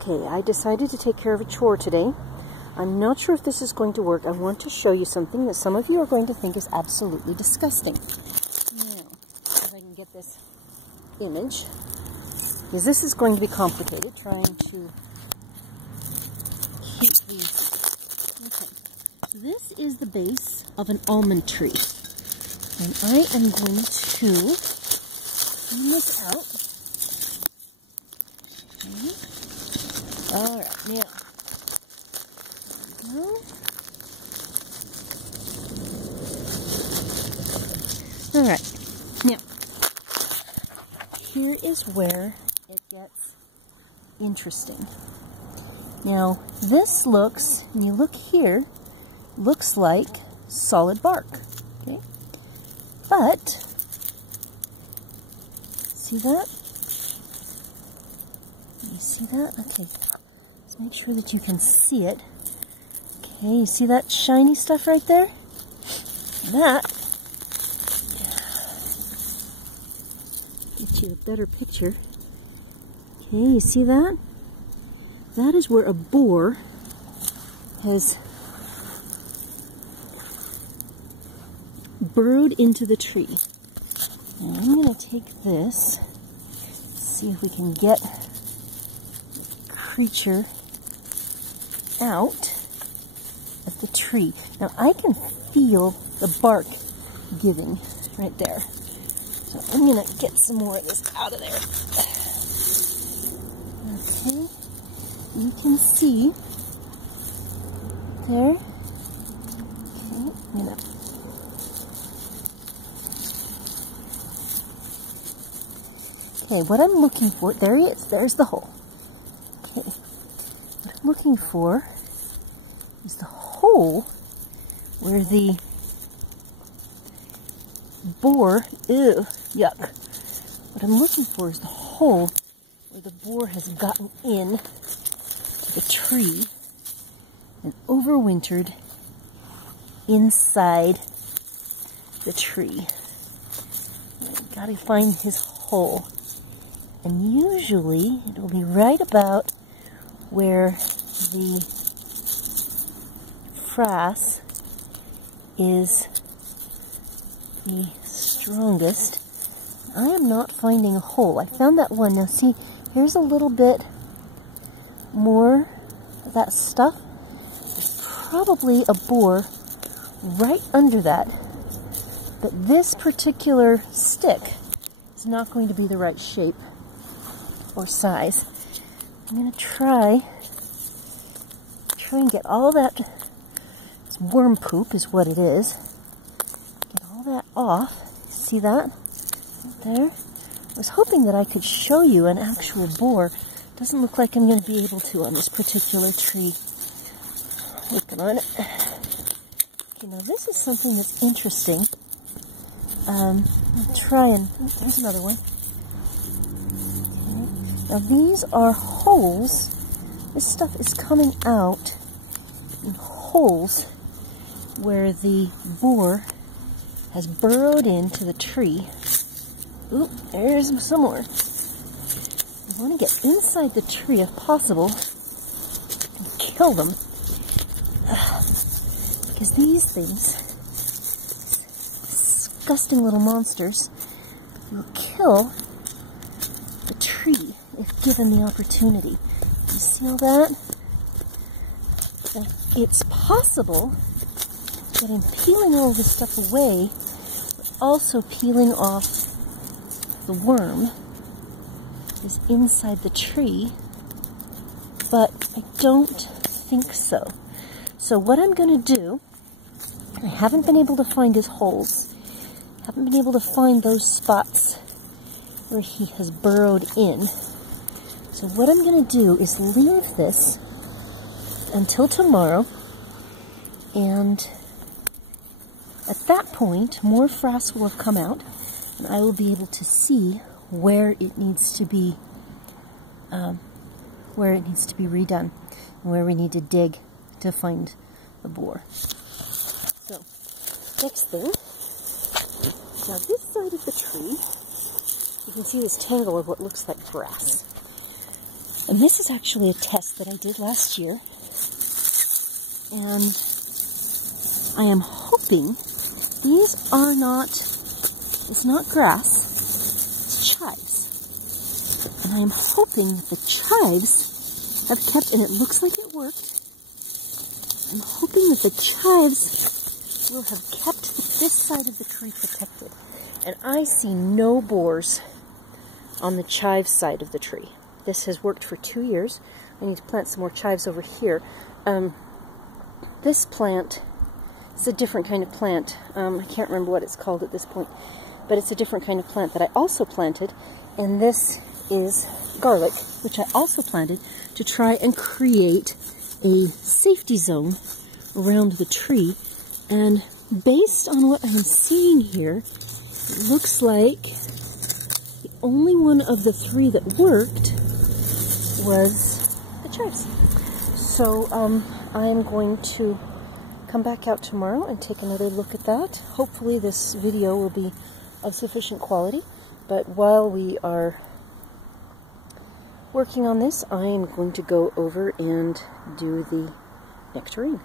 Okay, I decided to take care of a chore today. I'm not sure if this is going to work. I want to show you something that some of you are going to think is absolutely disgusting. Now, if I can get this image, because this is going to be complicated, trying to keep the... Okay, this is the base of an almond tree. And I am going to clean this out. Okay. All right, now, there we go. All right, now, here is where it gets interesting. Now, this looks, when you look here, looks like solid bark, okay? But, see that? You see that? Okay. Let's make sure that you can see it. Okay, you see that shiny stuff right there? That, get you a better picture. Okay, you see that? That is where a boar has burrowed into the tree. Now I'm going to take this, see if we can get the creature out of the tree. Now I can feel the bark giving right there. So I'm going to get some more of this out of there. Okay, you can see there. Okay, I'm going to Okay, what I'm looking for, there he is, there's the hole. Okay, what I'm looking for is the hole where the boar, ew, yuck. What I'm looking for is the hole where the boar has gotten in to the tree and overwintered inside the tree. I've got to find his hole. And usually it will be right about where the frass is the strongest. I am not finding a hole. I found that one. Now see, here's a little bit more of that stuff. There's probably a boar right under that. But this particular stick is not going to be the right shape or size. I'm going to try and get all that, it's worm poop is what it is, get all that off. See that? Right there? I was hoping that I could show you an actual boar. Doesn't look like I'm going to be able to on this particular tree. Working on it. Okay, now this is something that's interesting. I'll try and, oh, there's another one. Now these are holes. This stuff is coming out in holes where the boar has burrowed into the tree. Oop, there's some more. I want to get inside the tree if possible and kill them. Because these things, disgusting little monsters, will kill the tree if given the opportunity. You smell that? And it's possible that in peeling all this stuff away, we're also peeling off the worm that is inside the tree, but I don't think so. So what I'm going to do, I haven't been able to find his holes, haven't been able to find those spots where he has burrowed in. So what I'm going to do is leave this until tomorrow, and at that point, more frass will have come out, and I will be able to see where it needs to be, redone, and where we need to dig to find the boar. So, next thing, now this side of the tree, you can see this tangle of what looks like grass. And this is actually a test that I did last year. And I am hoping these are not, it's not grass, it's chives. And I am hoping that the chives have kept, and it looks like it worked, I'm hoping that the chives will have kept this side of the tree protected. And I see no borers on the chives side of the tree. This has worked for 2 years. I need to plant some more chives over here. This plant is a different kind of plant. I can't remember what it's called at this point, but it's a different kind of plant that I also planted. And this is garlic, which I also planted to try and create a safety zone around the tree. And based on what I'm seeing here, it looks like the only one of the 3 that worked was the chives. So I'm going to come back out tomorrow and take another look at that. Hopefully this video will be of sufficient quality, but while we are working on this, I am going to go over and do the nectarine.